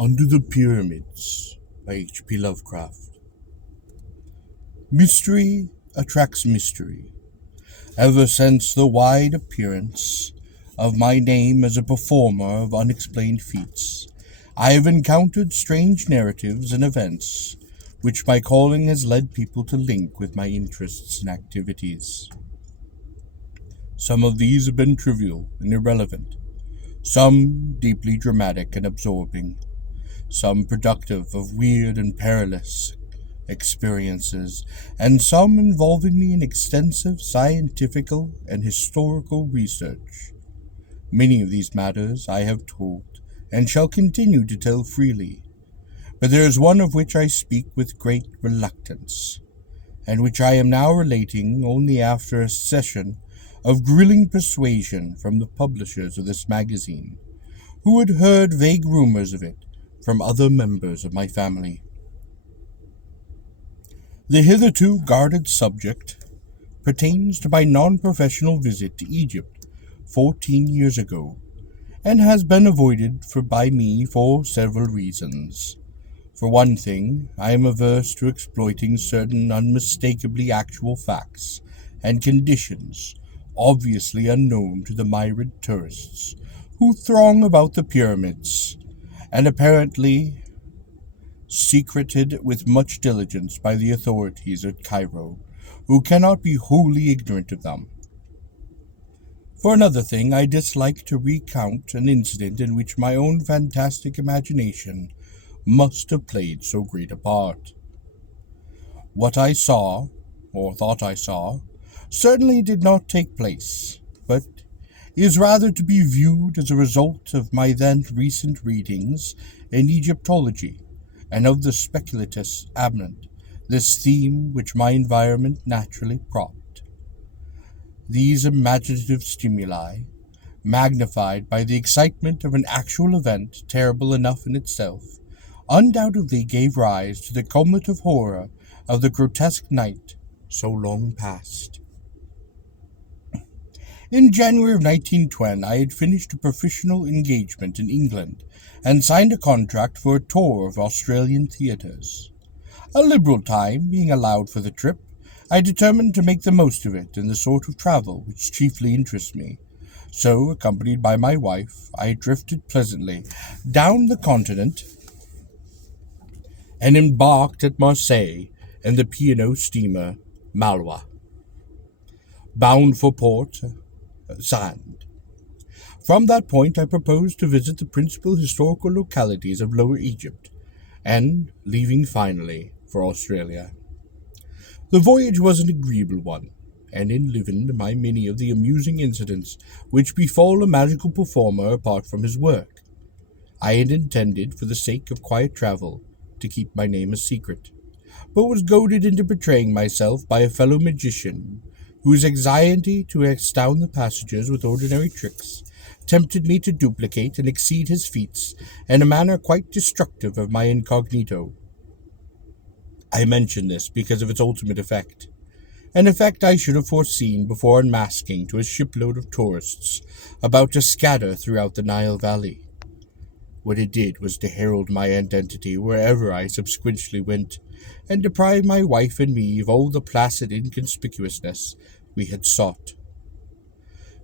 Under the Pyramids by H.P. Lovecraft. Mystery attracts mystery. Ever since the wide appearance of my name as a performer of unexplained feats, I have encountered strange narratives and events which my calling has led people to link with my interests and activities. Some of these have been trivial and irrelevant, some deeply dramatic and absorbing, some productive of weird and perilous experiences, and some involving me in extensive scientific and historical research. Many of these matters I have told, and shall continue to tell freely, but there is one of which I speak with great reluctance, and which I am now relating only after a session of grilling persuasion from the publishers of this magazine, who had heard vague rumors of it from other members of my family. The hitherto guarded subject pertains to my non-professional visit to Egypt 14 years ago, and has been avoided by me for several reasons. For one thing, I am averse to exploiting certain unmistakably actual facts and conditions obviously unknown to the myriad tourists who throng about the pyramids, and apparently secreted with much diligence by the authorities at Cairo, who cannot be wholly ignorant of them. For another thing, I dislike to recount an incident in which my own fantastic imagination must have played so great a part. What I saw, or thought I saw, certainly did not take place, but is rather to be viewed as a result of my then recent readings in Egyptology and of the speculatus ambient, this theme which my environment naturally propped. These imaginative stimuli, magnified by the excitement of an actual event terrible enough in itself, undoubtedly gave rise to the cumulative horror of the grotesque night so long past. In January of 1920, I had finished a professional engagement in England and signed a contract for a tour of Australian theatres. A liberal time being allowed for the trip, I determined to make the most of it in the sort of travel which chiefly interests me. So, accompanied by my wife, I drifted pleasantly down the continent and embarked at Marseille in the P&O steamer Malwa, bound for Port Said. From that point I proposed to visit the principal historical localities of Lower Egypt, and leaving finally for Australia. The voyage was an agreeable one, and enlivened by many of the amusing incidents which befall a magical performer apart from his work. I had intended, for the sake of quiet travel, to keep my name a secret, but was goaded into betraying myself by a fellow magician whose anxiety to astound the passengers with ordinary tricks tempted me to duplicate and exceed his feats in a manner quite destructive of my incognito. I mention this because of its ultimate effect, an effect I should have foreseen before unmasking to a shipload of tourists about to scatter throughout the Nile Valley. What it did was to herald my identity wherever I subsequently went, and deprive my wife and me of all the placid inconspicuousness we had sought.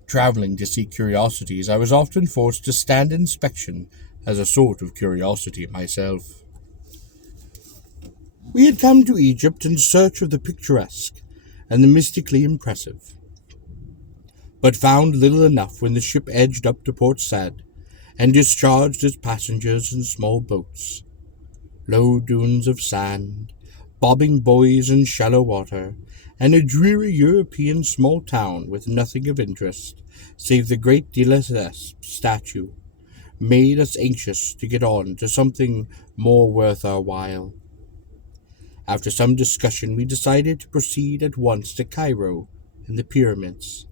Traveling to see curiosities, I was often forced to stand inspection as a sort of curiosity myself. We had come to Egypt in search of the picturesque and the mystically impressive, but found little enough when the ship edged up to Port Said and discharged its passengers in small boats. Low dunes of sand, bobbing buoys in shallow water, and a dreary European small town with nothing of interest save the great de Lesseps statue made us anxious to get on to something more worth our while. After some discussion, we decided to proceed at once to Cairo and the pyramids,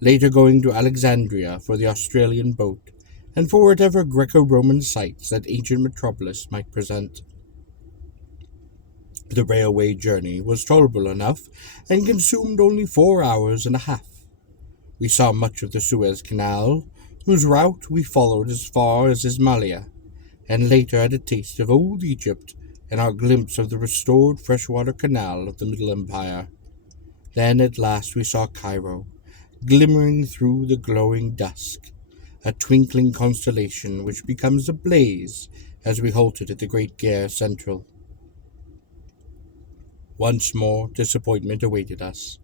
later going to Alexandria for the Australian boat and for whatever Greco-Roman sites that ancient metropolis might present. The railway journey was tolerable enough and consumed only 4 hours and a half. We saw much of the Suez Canal, whose route we followed as far as Ismailia, and later had a taste of old Egypt in our glimpse of the restored freshwater canal of the Middle Empire. Then at last we saw Cairo, glimmering through the glowing dusk, a twinkling constellation which becomes ablaze as we halted at the Great Gare Central. Once more disappointment awaited us,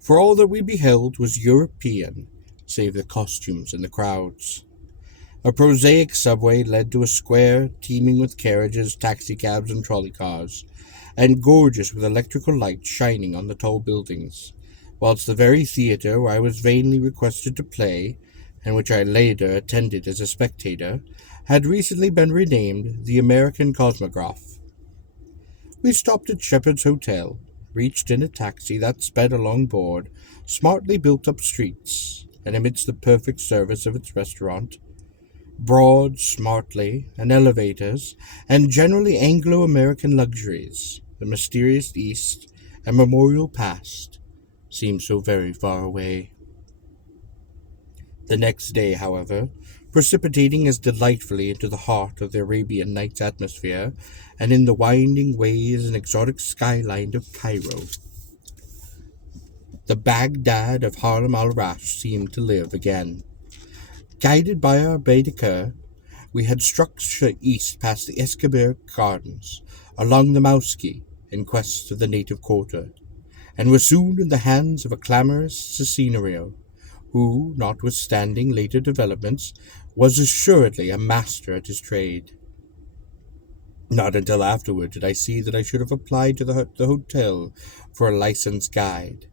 for all that we beheld was European, save the costumes and the crowds. A prosaic subway led to a square teeming with carriages, taxicabs, and trolley cars, and gorgeous with electrical lights shining on the tall buildings, whilst the very theatre where I was vainly requested to play, and which I later attended as a spectator, had recently been renamed the American Cosmograph. We stopped at Shepherd's Hotel, reached in a taxi that sped along board smartly built-up streets, and amidst the perfect service of its restaurant, broad, smartly, and elevators, and generally Anglo-American luxuries, the mysterious East and memorial past seemed so very far away. The next day, however, precipitating as delightfully into the heart of the Arabian Nights atmosphere, and in the winding ways and exotic skyline of Cairo, the Baghdad of Harlem al-Rash seemed to live again. Guided by our Baedeker, we had struck east past the Escobar Gardens, along the Mauski, in quest of the native quarter, and were soon in the hands of a clamorous Sicinario, who, notwithstanding later developments, was assuredly a master at his trade. Not until afterward did I see that I should have applied to the hotel for a licensed guide.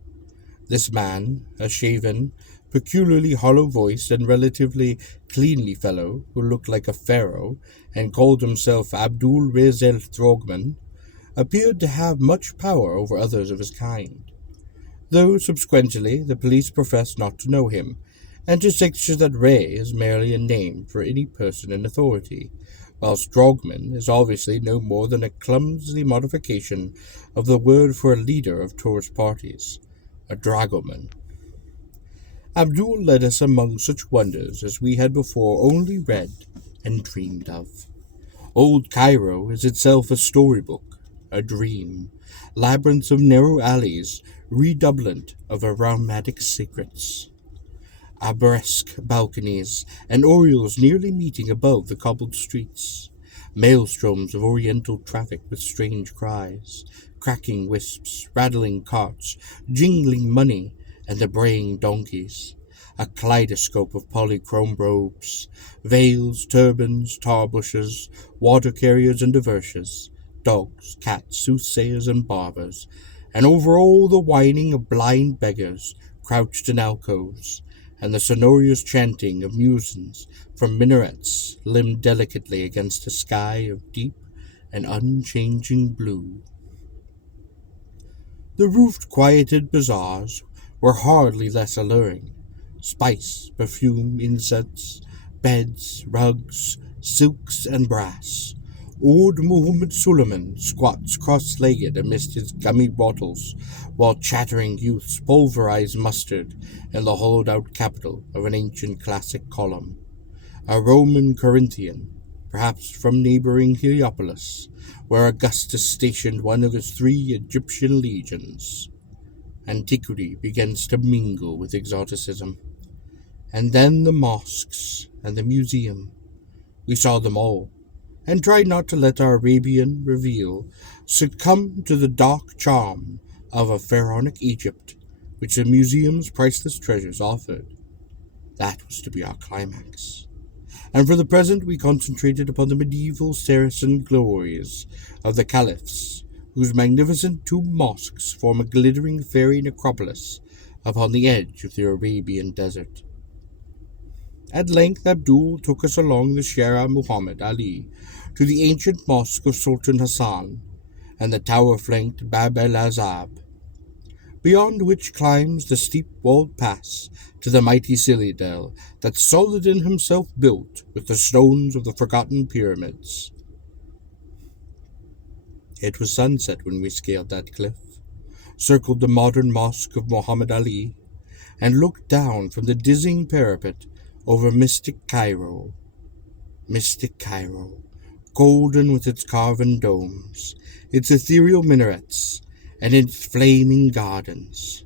This man, a shaven, peculiarly hollow-voiced and relatively cleanly fellow who looked like a pharaoh and called himself Abdul Rezel Throgman, appeared to have much power over others of his kind, though subsequently the police professed not to know him, and to suggest that Ray is merely a name for any person in authority, whilst Drogman is obviously no more than a clumsy modification of the word for a leader of tourist parties, a dragoman. Abdul led us among such wonders as we had before only read and dreamed of. Old Cairo is itself a storybook, a dream, labyrinths of narrow alleys, redoublant of aromatic secrets, arabesque balconies, and orioles nearly meeting above the cobbled streets, maelstroms of oriental traffic with strange cries, cracking wisps, rattling carts, jingling money, and the braying donkeys, a kaleidoscope of polychrome robes, veils, turbans, tar bushes, water carriers and diversions, dogs, cats, soothsayers, and barbers, and over all the whining of blind beggars crouched in alcoves, and the sonorous chanting of muezzins from minarets limned delicately against a sky of deep and unchanging blue. The roofed, quieted bazaars were hardly less alluring. Spice, perfume, incense, beds, rugs, silks, and brass. Old Muhammad Suleiman squats cross-legged amidst his gummy bottles, while chattering youths pulverize mustard in the hollowed-out capital of an ancient classic column. A Roman Corinthian, perhaps from neighboring Heliopolis, where Augustus stationed one of his 3 Egyptian legions. Antiquity begins to mingle with exoticism. And then the mosques and the museum. We saw them all, and tried not to let our Arabian reveal succumb to the dark charm of a pharaonic Egypt, which the museum's priceless treasures offered. That was to be our climax. And for the present we concentrated upon the medieval Saracen glories of the caliphs, whose magnificent tomb mosques form a glittering fairy necropolis upon the edge of the Arabian desert. At length Abdul took us along the Shara Muhammad Ali to the ancient mosque of Sultan Hassan and the tower-flanked Bab el-Azab, beyond which climbs the steep-walled pass to the mighty citadel that Saladin himself built with the stones of the forgotten pyramids. It was sunset when we scaled that cliff, circled the modern mosque of Muhammad Ali, and looked down from the dizzying parapet over mystic Cairo, golden with its carven domes, its ethereal minarets, and its flaming gardens.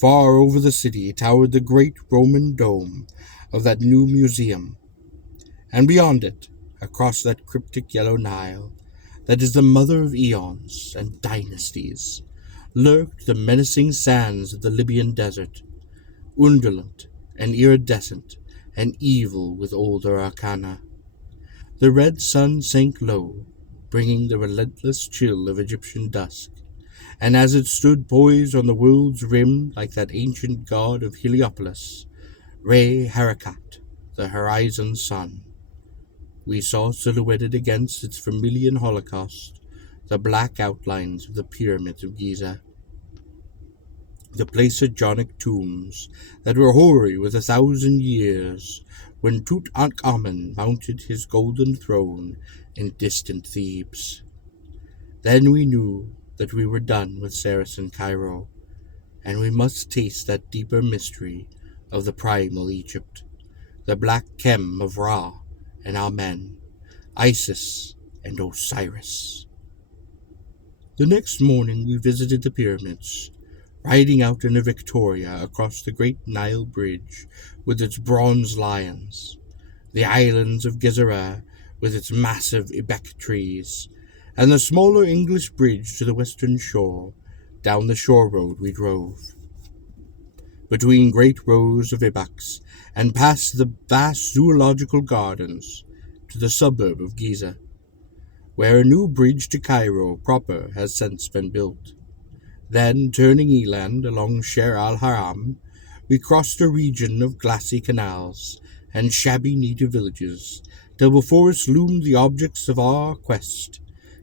Far over the city towered the great Roman dome of that new museum, and beyond it, across that cryptic yellow Nile, that is the mother of eons and dynasties, lurked the menacing sands of the Libyan desert, undulant and iridescent and evil with older arcana. The red sun sank low, bringing the relentless chill of Egyptian dusk, and as it stood poised on the world's rim like that ancient god of Heliopolis, Re Harakat, the horizon sun, we saw silhouetted against its vermilion holocaust the black outlines of the pyramids of Giza, the Placejonic tombs that were hoary with 1,000 years when Tutankhamun mounted his golden throne in distant Thebes. Then we knew that we were done with Saracen Cairo, and we must taste that deeper mystery of the primal Egypt, the black chem of Ra and Amen, Isis and Osiris. The next morning we visited the pyramids, riding out in a Victoria across the great Nile Bridge with its bronze lions, the islands of Gezira with its massive ibex trees, and the smaller English bridge to the western shore. Down the shore road we drove, between great rows of ibex, and past the vast zoological gardens to the suburb of Giza, where a new bridge to Cairo proper has since been built. Then, turning eland along Sher al-Haram, we crossed a region of glassy canals and shabby native villages, till before us loomed the objects of our quest,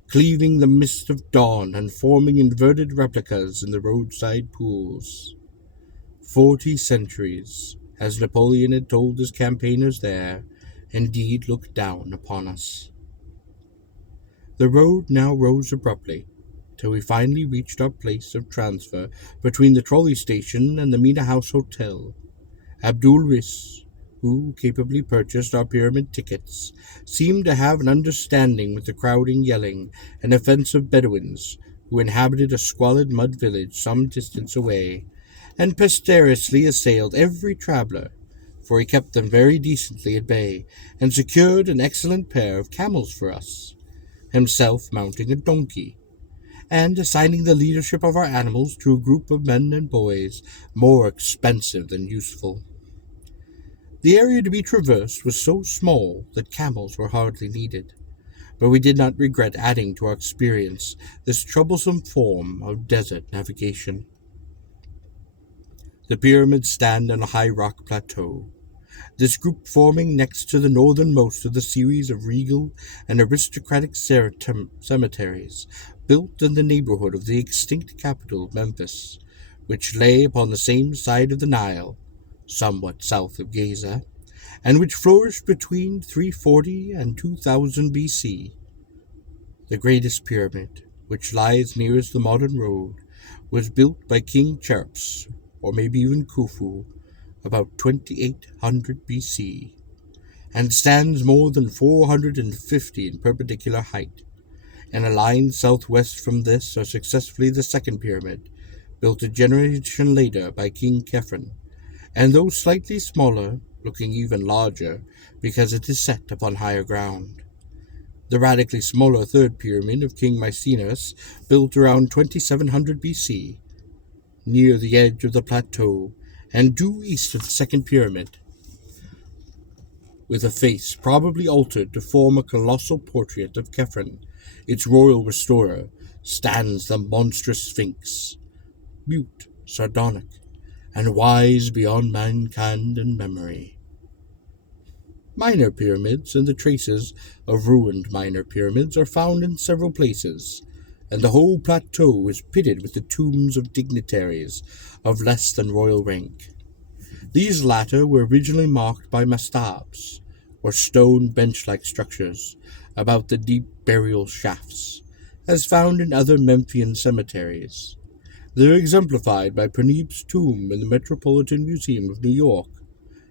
cleaving the mist of dawn and forming inverted replicas in the roadside pools. 40 centuries, as Napoleon had told his campaigners there, indeed looked down upon us. The road now rose abruptly, till we finally reached our place of transfer between the trolley station and the Mina House Hotel. Abdul Riz, who capably purchased our pyramid tickets, seemed to have an understanding with the crowding, yelling, and offensive Bedouins who inhabited a squalid mud village some distance away, and pesterously assailed every traveller, for he kept them very decently at bay, and secured an excellent pair of camels for us, himself mounting a donkey, and assigning the leadership of our animals to a group of men and boys more expensive than useful. The area to be traversed was so small that camels were hardly needed, but we did not regret adding to our experience this troublesome form of desert navigation. The pyramids stand on a high rock plateau, this group forming next to the northernmost of the series of regal and aristocratic cemeteries built in the neighborhood of the extinct capital, Memphis, which lay upon the same side of the Nile, somewhat south of Giza, and which flourished between 340 and 2000 BC. The greatest pyramid, which lies nearest the modern road, was built by King Cheops, or maybe even Khufu, about 2800 BC, and stands more than 450 in perpendicular height. In a line southwest from this are successively the second pyramid, built a generation later by King Khephren, and though slightly smaller, looking even larger because it is set upon higher ground. The radically smaller third pyramid of King Mycenaeus, built around 2700 BC, near the edge of the plateau and due east of the second pyramid, with a face probably altered to form a colossal portrait of Khephren, its royal restorer, stands the monstrous Sphinx, mute, sardonic, and wise beyond mankind and memory. Minor pyramids and the traces of ruined minor pyramids are found in several places, and the whole plateau is pitted with the tombs of dignitaries of less than royal rank. These latter were originally marked by mastabs, or stone bench-like structures, about the deep burial shafts, as found in other Memphian cemeteries. They are exemplified by Pranib's tomb in the Metropolitan Museum of New York,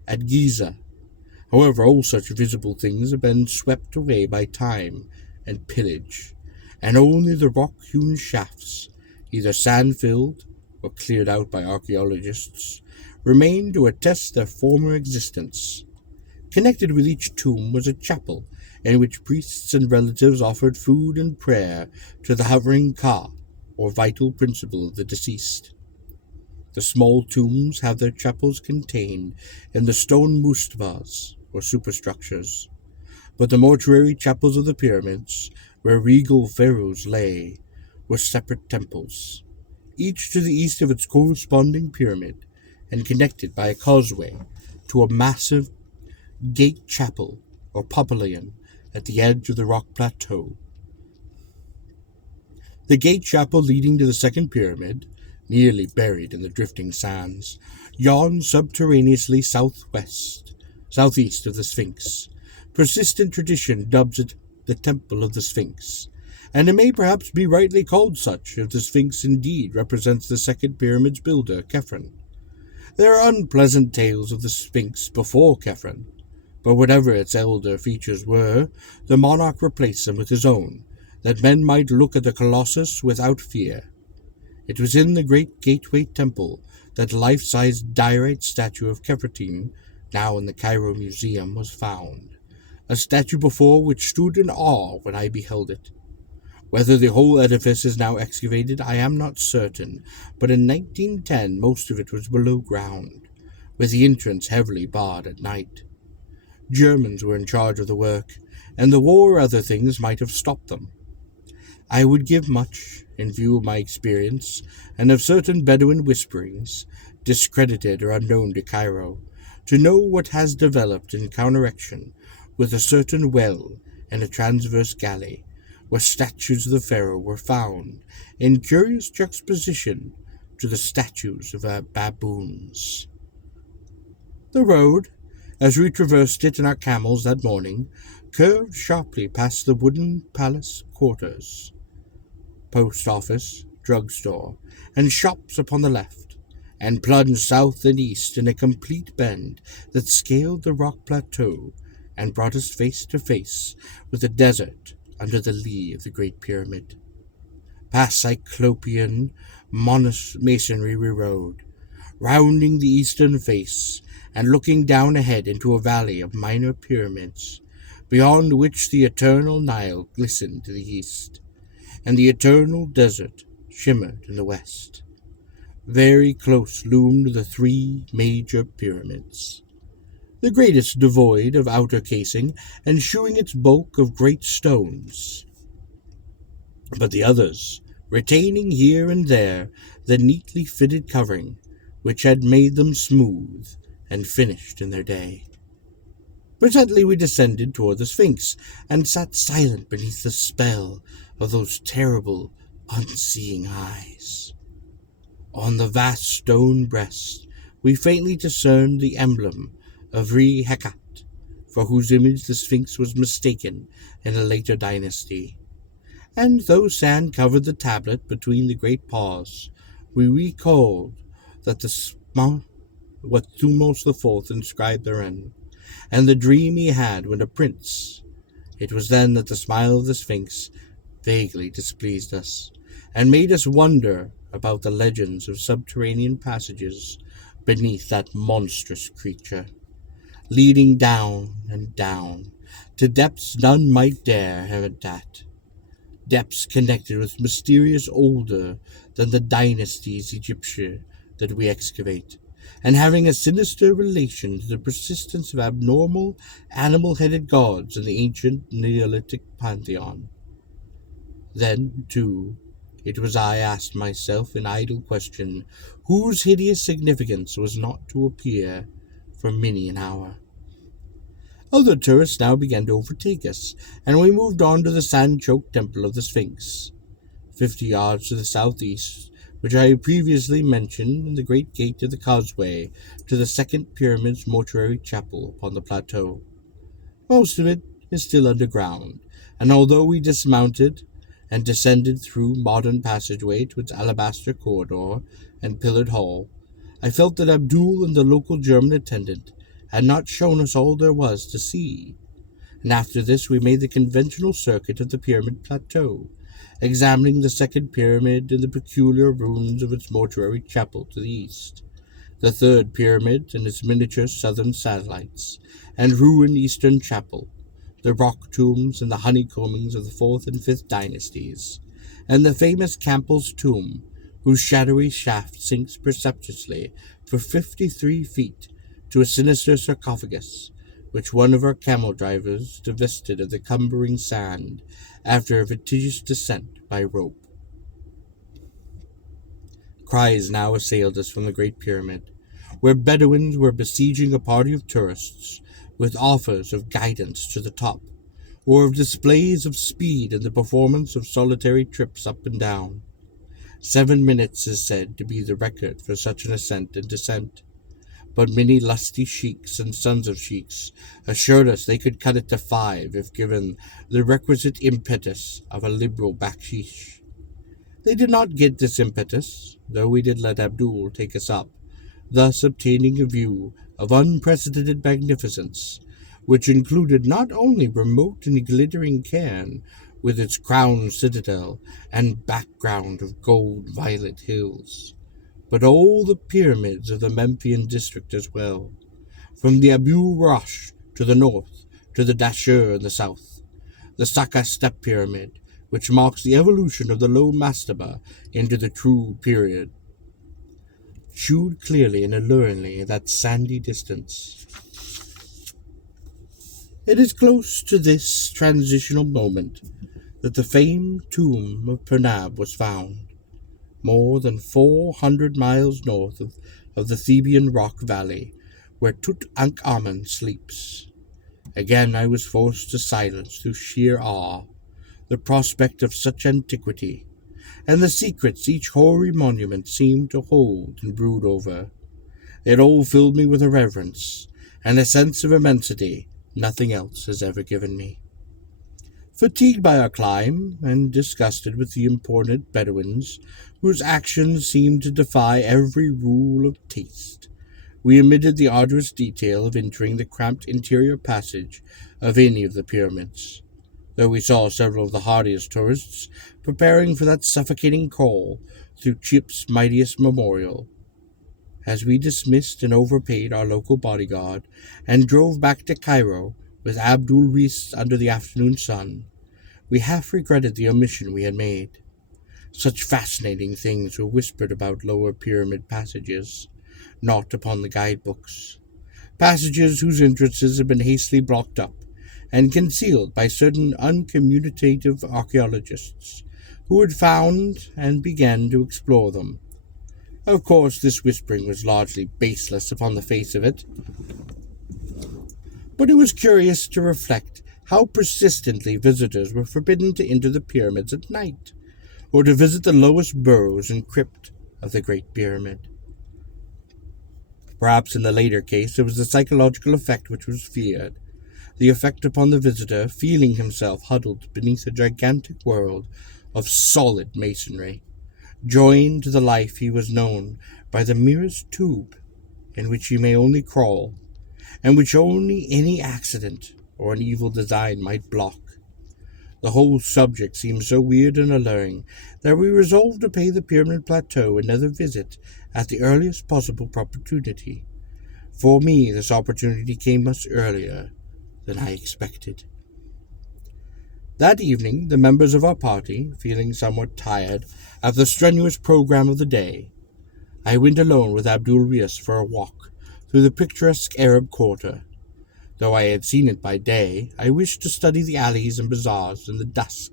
at Giza, However, all such visible things have been swept away by time and pillage, and only the rock-hewn shafts, either sand-filled or cleared out by archaeologists, remain to attest their former existence. Connected with each tomb was a chapel in which priests and relatives offered food and prayer to the hovering Ka, or vital principle of the deceased. The small tombs have their chapels contained in the stone mustvas, or superstructures, but the mortuary chapels of the pyramids, where regal pharaohs lay, were separate temples, each to the east of its corresponding pyramid, and connected by a causeway to a massive gate chapel, or pavilion, at the edge of the rock plateau. The gate chapel leading to the second pyramid, nearly buried in the drifting sands, yawns subterraneously southeast of the Sphinx. Persistent tradition dubs it the Temple of the Sphinx, and it may perhaps be rightly called such if the Sphinx indeed represents the second pyramid's builder, Khephren. There are unpleasant tales of the Sphinx before Khephren, but whatever its elder features were, the monarch replaced them with his own, that men might look at the Colossus without fear. It was in the great gateway temple that the life-size diorite statue of Khephren, now in the Cairo Museum, was found, a statue before which stood in awe when I beheld it. Whether the whole edifice is now excavated, I am not certain, but in 1910 most of it was below ground, with the entrance heavily barred at night. Germans were in charge of the work, and the war or other things might have stopped them. I would give much, in view of my experience, and of certain Bedouin whisperings, discredited or unknown to Cairo, to know what has developed in counteraction with a certain well and a transverse galley, where statues of the pharaoh were found, in curious juxtaposition to the statues of our baboons. The road, as we traversed it in our camels that morning, curved sharply past the wooden palace quarters, post office, drugstore, and shops upon the left, and plunged south and east in a complete bend that scaled the rock plateau and brought us face to face with the desert under the lee of the Great Pyramid. Past Cyclopean masonry we rode, rounding the eastern face and looking down ahead into a valley of minor pyramids, beyond which the eternal Nile glistened to the east, and the eternal desert shimmered in the west. Very close loomed the three major pyramids, the greatest devoid of outer casing and shewing its bulk of great stones, but the others retaining here and there the neatly fitted covering which had made them smooth and finished in their day. Presently we descended toward the Sphinx, and sat silent beneath the spell of those terrible, unseeing eyes. On the vast stone breast we faintly discerned the emblem of Re-Hekat, for whose image the Sphinx was mistaken in a later dynasty. And though sand covered the tablet between the great paws, we recalled that what Thutmose IV inscribed therein, and the dream he had when a prince. It was then that the smile of the Sphinx vaguely displeased us, and made us wonder about the legends of subterranean passages beneath that monstrous creature, leading down and down to depths none might dare have at, depths connected with mysterious older than the dynasties Egyptian that we excavate, and having a sinister relation to the persistence of abnormal, animal-headed gods in the ancient Neolithic pantheon. Then, too, it was I asked myself in idle question, whose hideous significance was not to appear for many an hour. Other tourists now began to overtake us, and we moved on to the sand-choked temple of the Sphinx, 50 yards to the southeast, which I had previously mentioned, in the great gate of the causeway to the second pyramid's mortuary chapel upon the plateau. Most of it is still underground, and although we dismounted and descended through modern passageway to its alabaster corridor and pillared hall, I felt that Abdul and the local German attendant had not shown us all there was to see, and after this we made the conventional circuit of the pyramid plateau, examining the second pyramid and the peculiar ruins of its mortuary chapel to the east, the third pyramid and its miniature southern satellites, and ruined eastern chapel, the rock tombs and the honeycombings of the fourth and fifth dynasties, and the famous Campbell's tomb, whose shadowy shaft sinks perceptiously for 53 feet to a sinister sarcophagus, which one of our camel drivers divested of the cumbering sand after a vertiginous descent by rope. Cries now assailed us from the Great Pyramid, where Bedouins were besieging a party of tourists with offers of guidance to the top, or of displays of speed in the performance of solitary trips up and down. 7 minutes is said to be the record for such an ascent and descent, but many lusty sheiks and sons of sheiks assured us they could cut it to 5 if given the requisite impetus of a liberal bakshish. They did not get this impetus, though we did let Abdul take us up, thus obtaining a view of unprecedented magnificence, which included not only remote and glittering Cairn, with its crowned citadel and background of gold-violet hills, but all the pyramids of the Memphian district as well, from the Abu Rosh to the north, to the Dashur in the south, the Sakka Step Pyramid, which marks the evolution of the low mastaba into the true period, shewed clearly and alluringly in that sandy distance. It is close to this transitional moment that the famed tomb of Pernab was found, more than 400 miles north of the Theban rock valley, where Tutankhamun sleeps. Again I was forced to silence through sheer awe the prospect of such antiquity, and the secrets each hoary monument seemed to hold and brood over. It all filled me with a reverence, and a sense of immensity nothing else has ever given me. Fatigued by our climb, and disgusted with the importunate Bedouins, whose actions seemed to defy every rule of taste, we omitted the arduous detail of entering the cramped interior passage of any of the pyramids, though we saw several of the hardiest tourists preparing for that suffocating crawl through Chip's mightiest memorial. As we dismissed and overpaid our local bodyguard and drove back to Cairo with Abdul Rees under the afternoon sun, we half regretted the omission we had made. Such fascinating things were whispered about lower pyramid passages, not upon the guidebooks, passages whose entrances had been hastily blocked up and concealed by certain uncommunicative archaeologists who had found and began to explore them. Of course, this whispering was largely baseless upon the face of it, but it was curious to reflect how persistently visitors were forbidden to enter the pyramids at night, or to visit the lowest burrows and crypt of the Great Pyramid. Perhaps in the later case it was the psychological effect which was feared, the effect upon the visitor feeling himself huddled beneath a gigantic world of solid masonry, joined to the life he was known by the merest tube in which he may only crawl, and which only any accident or an evil design might block. The whole subject seemed so weird and alluring that we resolved to pay the Pyramid Plateau another visit at the earliest possible opportunity. For me, this opportunity came much earlier than I expected. That evening, the members of our party, feeling somewhat tired after the strenuous program of the day, I went alone with Abdul Rias for a walk through the picturesque Arab quarter. Though I had seen it by day, I wished to study the alleys and bazaars in the dusk,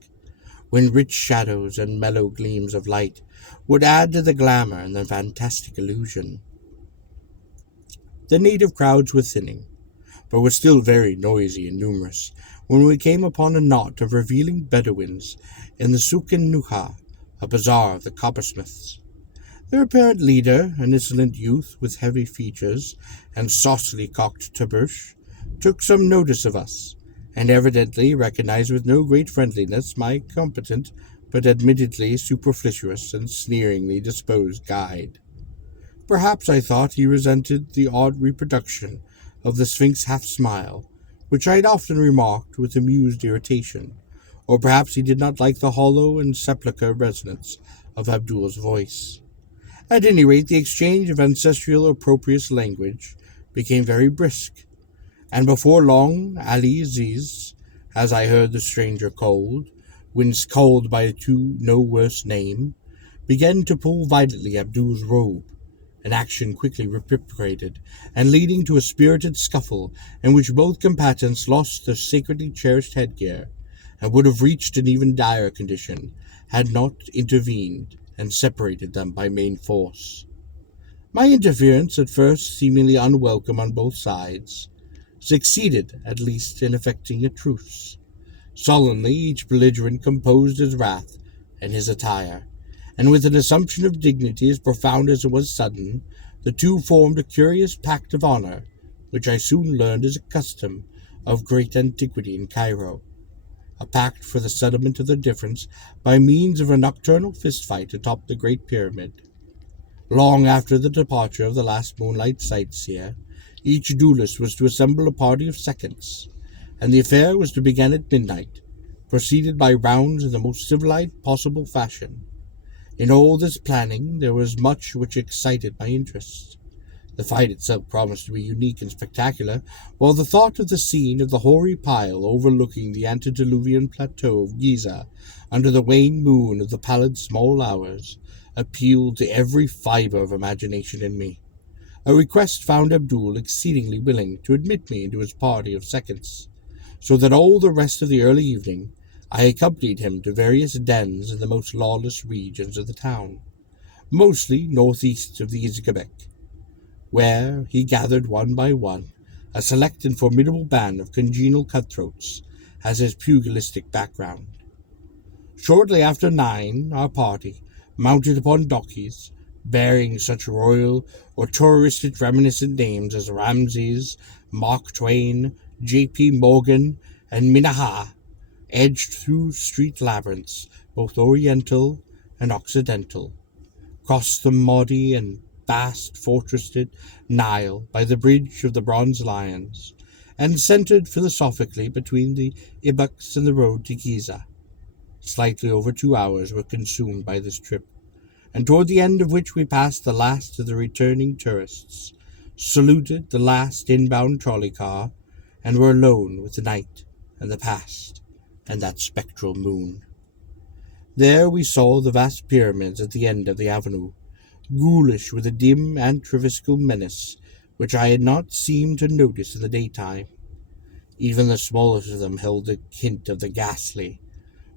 when rich shadows and mellow gleams of light would add to the glamour and the fantastic illusion. The native crowds were thinning, but were still very noisy and numerous, when we came upon a knot of revealing Bedouins in the Souq-en-Nuha, a bazaar of the coppersmiths. Their apparent leader, an insolent youth with heavy features and saucily cocked tabouche, took some notice of us, and evidently recognized with no great friendliness my competent but admittedly superfluous and sneeringly disposed guide. Perhaps, I thought, he resented the odd reproduction of the Sphinx half-smile, which I had often remarked with amused irritation, or perhaps he did not like the hollow and sepulchral resonance of Abdul's voice. At any rate, the exchange of ancestral opprobrious language became very brisk, and before long Ali Aziz, as I heard the stranger called, when called by a no worse name, began to pull violently Abdul's robe, an action quickly reciprocated, and leading to a spirited scuffle in which both combatants lost their sacredly cherished headgear, and would have reached an even dire condition had not intervened and separated them by main force. My interference, at first seemingly unwelcome on both sides, succeeded at least in effecting a truce. Sullenly each belligerent composed his wrath and his attire, and with an assumption of dignity as profound as it was sudden, the two formed a curious pact of honor, which I soon learned is a custom of great antiquity in Cairo, a pact for the settlement of their difference by means of a nocturnal fistfight atop the Great Pyramid. Long after the departure of the last moonlight sightseer, each duelist was to assemble a party of seconds, and the affair was to begin at midnight, preceded by rounds in the most civilized possible fashion. In all this planning there was much which excited my interest. The fight itself promised to be unique and spectacular, while the thought of the scene of the hoary pile overlooking the antediluvian plateau of Giza under the wan moon of the pallid small hours appealed to every fibre of imagination in me. A request found Abdul exceedingly willing to admit me into his party of seconds, so that all the rest of the early evening I accompanied him to various dens in the most lawless regions of the town, mostly northeast of the Izgabek, where he gathered one by one a select and formidable band of congenial cutthroats as his pugilistic background. Shortly after 9, our party, mounted upon donkeys, bearing such royal or touristic reminiscent names as Ramses, Mark Twain, J.P. Morgan, and Minaha, edged through street labyrinths, both oriental and occidental, crossed the muddy and vast fortressed Nile by the bridge of the Bronze Lions, and centered philosophically between the Ibex and the road to Giza. Slightly over 2 hours were consumed by this trip, and toward the end of which we passed the last of the returning tourists, saluted the last inbound trolley car, and were alone with the night and the past and that spectral moon. There we saw the vast pyramids at the end of the avenue, ghoulish with a dim ataviscal menace which I had not seemed to notice in the daytime. Even the smallest of them held a hint of the ghastly,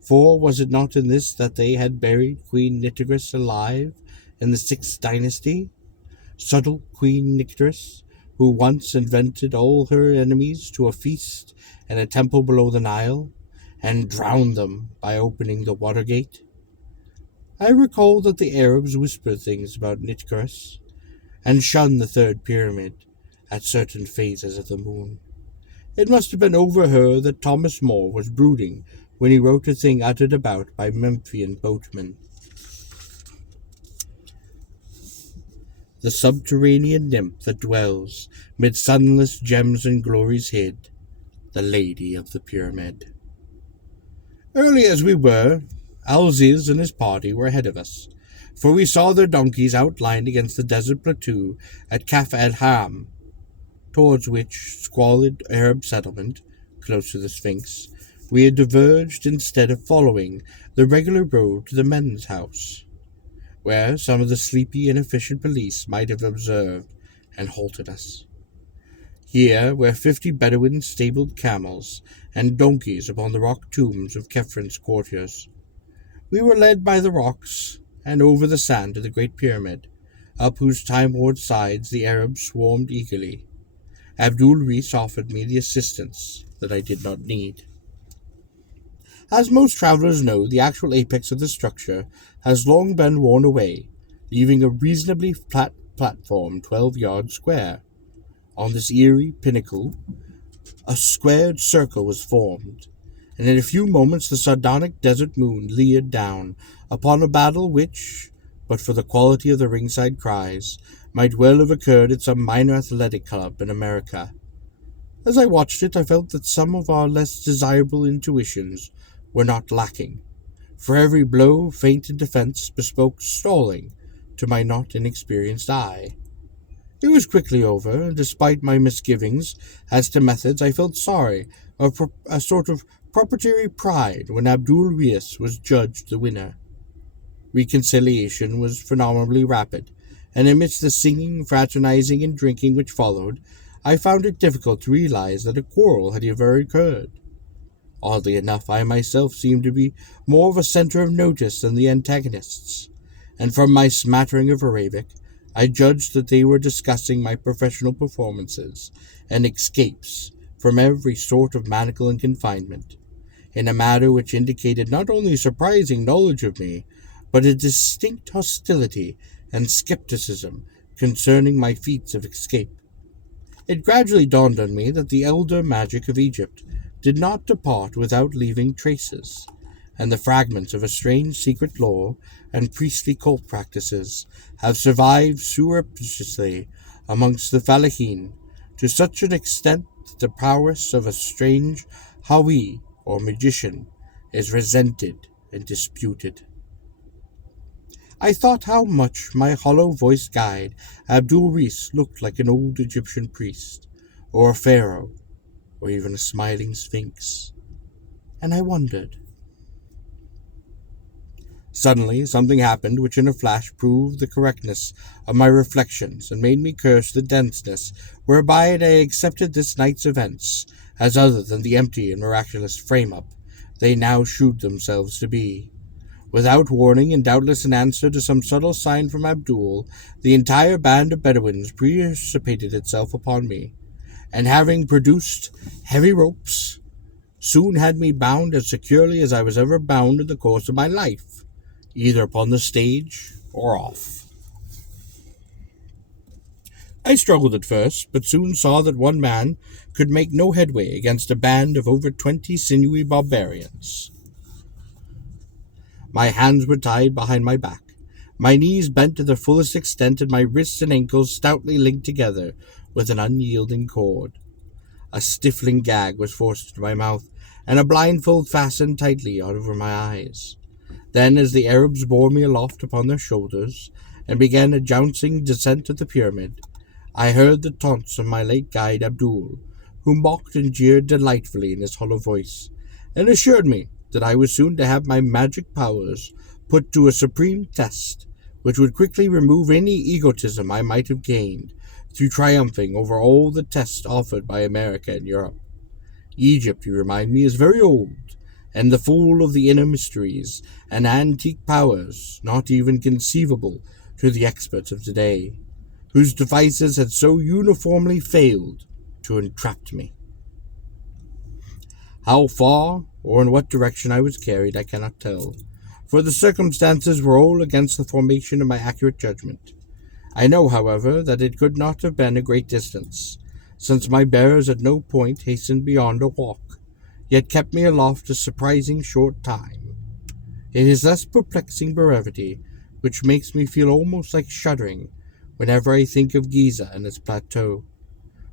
for was it not in this that they had buried Queen Nitocris alive in the 6th dynasty? Subtle Queen Nycteris, who once invented all her enemies to a feast in a temple below the Nile, and drowned them by opening the water gate? I recall that the Arabs whispered things about Nycteris, and shunned the 3rd pyramid at certain phases of the moon. It must have been over her that Thomas More was brooding when he wrote a thing uttered about by Memphian boatmen. The subterranean nymph that dwells mid sunless gems and glories hid, the Lady of the Pyramid. Early as we were, Alziz and his party were ahead of us, for we saw their donkeys outlined against the desert plateau at Kaf el-Haram, towards which squalid Arab settlement, close to the Sphinx, we had diverged instead of following the regular road to the men's house, where some of the sleepy, inefficient police might have observed and halted us. Here were 50 Bedouin stabled camels and donkeys upon the rock tombs of Khephr's courtiers. We were led by the rocks and over the sand to the Great Pyramid, up whose time-worn sides the Arabs swarmed eagerly. Abdul Rees offered me the assistance that I did not need. As most travelers know, the actual apex of the structure has long been worn away, leaving a reasonably flat platform 12 yards square. On this eerie pinnacle, a squared circle was formed, and in a few moments the sardonic desert moon leered down upon a battle which, but for the quality of the ringside cries, might well have occurred at some minor athletic club in America. As I watched it, I felt that some of our less desirable intuitions were not lacking. For every blow, feint, and defense bespoke stalling to my not inexperienced eye. It was quickly over, and despite my misgivings as to methods, I felt sorry, of a sort of proprietary pride, when Abdul Rias was judged the winner. Reconciliation was phenomenally rapid, and amidst the singing, fraternizing, and drinking which followed, I found it difficult to realize that a quarrel had ever occurred. Oddly enough, I myself seemed to be more of a center of notice than the antagonists, and from my smattering of Arabic, I judged that they were discussing my professional performances and escapes from every sort of manacle and confinement, in a manner which indicated not only surprising knowledge of me, but a distinct hostility and skepticism concerning my feats of escape. It gradually dawned on me that the elder magic of Egypt did not depart without leaving traces, and the fragments of a strange secret law and priestly cult practices have survived surreptitiously amongst the Falahin to such an extent that the prowess of a strange Hawi or magician is resented and disputed. I thought how much my hollow-voiced guide Abdul Rees looked like an old Egyptian priest, or a pharaoh, or even a smiling sphinx, and I wondered. Suddenly, something happened which in a flash proved the correctness of my reflections and made me curse the denseness whereby I accepted this night's events as other than the empty and miraculous frame-up they now shewed themselves to be. Without warning, and doubtless in answer to some subtle sign from Abdul, the entire band of Bedouins precipitated itself upon me, and having produced heavy ropes, soon had me bound as securely as I was ever bound in the course of my life, either upon the stage or off. I struggled at first, but soon saw that one man could make no headway against a band of over 20 sinewy barbarians. My hands were tied behind my back, my knees bent to their fullest extent, and my wrists and ankles stoutly linked together with an unyielding cord. A stifling gag was forced into my mouth, and a blindfold fastened tightly over my eyes. Then, as the Arabs bore me aloft upon their shoulders, and began a jouncing descent of the pyramid, I heard the taunts of my late guide Abdul, who mocked and jeered delightfully in his hollow voice, and assured me that I was soon to have my magic powers put to a supreme test, which would quickly remove any egotism I might have gained through triumphing over all the tests offered by America and Europe. Egypt, you remind me, is very old, and the full of the inner mysteries and antique powers not even conceivable to the experts of today, whose devices had so uniformly failed to entrap me. How far or in what direction I was carried I cannot tell, for the circumstances were all against the formation of my accurate judgment. I know, however, that it could not have been a great distance, since my bearers at no point hastened beyond a walk, yet kept me aloft a surprising short time. It is this perplexing brevity which makes me feel almost like shuddering whenever I think of Giza and its plateau,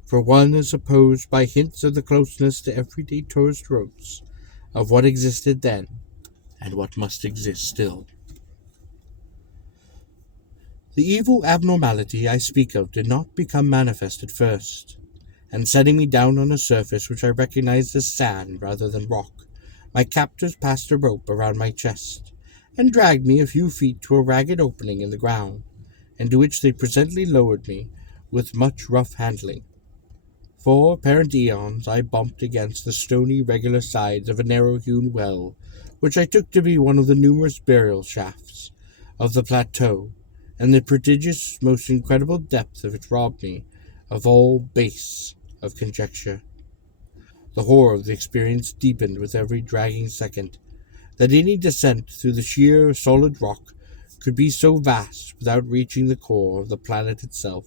for one is supposed by hints of the closeness to everyday tourist routes of what existed then and what must exist still. The evil abnormality I speak of did not become manifest at first, and setting me down on a surface which I recognized as sand rather than rock, my captors passed a rope around my chest, and dragged me a few feet to a ragged opening in the ground, into which they presently lowered me with much rough handling. For apparent eons I bumped against the stony regular sides of a narrow-hewn well, which I took to be one of the numerous burial shafts of the plateau, and the prodigious, most incredible depth of it robbed me of all base of conjecture. The horror of the experience deepened with every dragging second. That any descent through the sheer, solid rock could be so vast without reaching the core of the planet itself,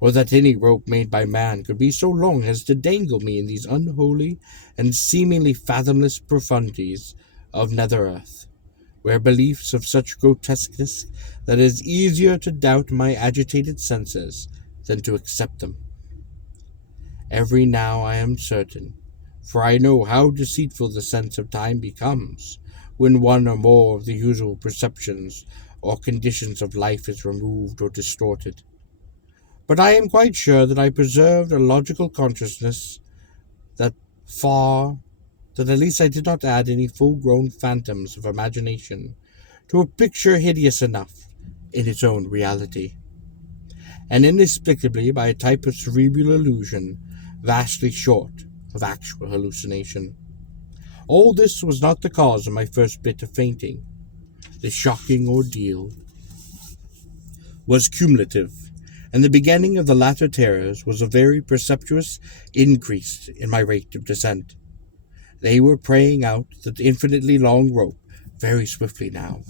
or that any rope made by man could be so long as to dangle me in these unholy and seemingly fathomless profundities of nether earth, where beliefs of such grotesqueness that it is easier to doubt my agitated senses than to accept them. Every now I am certain, for I know how deceitful the sense of time becomes when one or more of the usual perceptions or conditions of life is removed or distorted. But I am quite sure that I preserved a logical consciousness that far that at least I did not add any full-grown phantoms of imagination to a picture hideous enough in its own reality, and inexplicably by a type of cerebral illusion vastly short of actual hallucination. All this was not the cause of my first bit of fainting. The shocking ordeal was cumulative, and the beginning of the latter terrors was a very perceptuous increase in my rate of descent. They were praying out the infinitely long rope very swiftly now,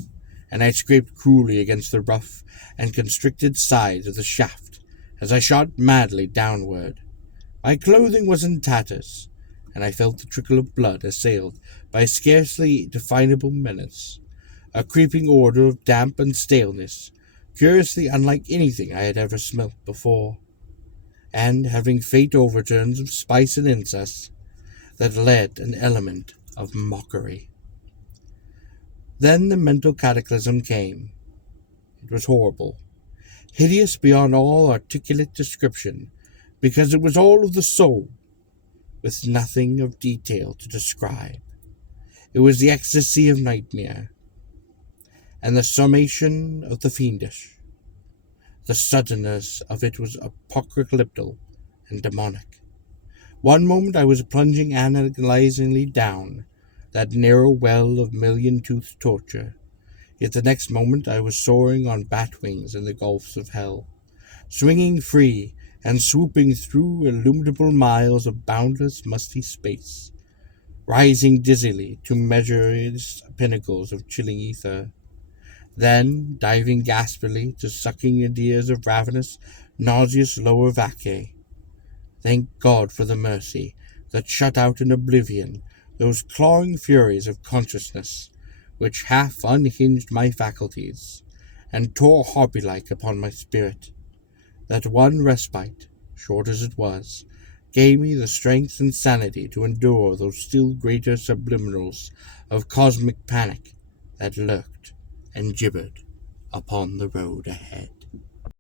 and I scraped cruelly against the rough and constricted sides of the shaft as I shot madly downward. My clothing was in tatters, and I felt the trickle of blood assailed by a scarcely definable menace, a creeping odor of damp and staleness, curiously unlike anything I had ever smelt before, and having faint overturns of spice and incest that led an element of mockery. Then the mental cataclysm came. It was horrible, hideous beyond all articulate description, because it was all of the soul, with nothing of detail to describe. It was the ecstasy of nightmare, and the summation of the fiendish. The suddenness of it was apocalyptic and demonic. One moment I was plunging agonizingly down that narrow well of million-toothed torture, yet the next moment I was soaring on bat wings in the gulfs of hell, swinging free and swooping through illimitable miles of boundless musty space, rising dizzily to measureless pinnacles of chilling ether, then diving gaspingly to sucking ideas of ravenous, nauseous lower vacae. Thank God for the mercy that shut out in oblivion those clawing furies of consciousness which half unhinged my faculties and tore harpy-like upon my spirit. That one respite, short as it was, gave me the strength and sanity to endure those still greater subliminals of cosmic panic that lurked and gibbered upon the road ahead.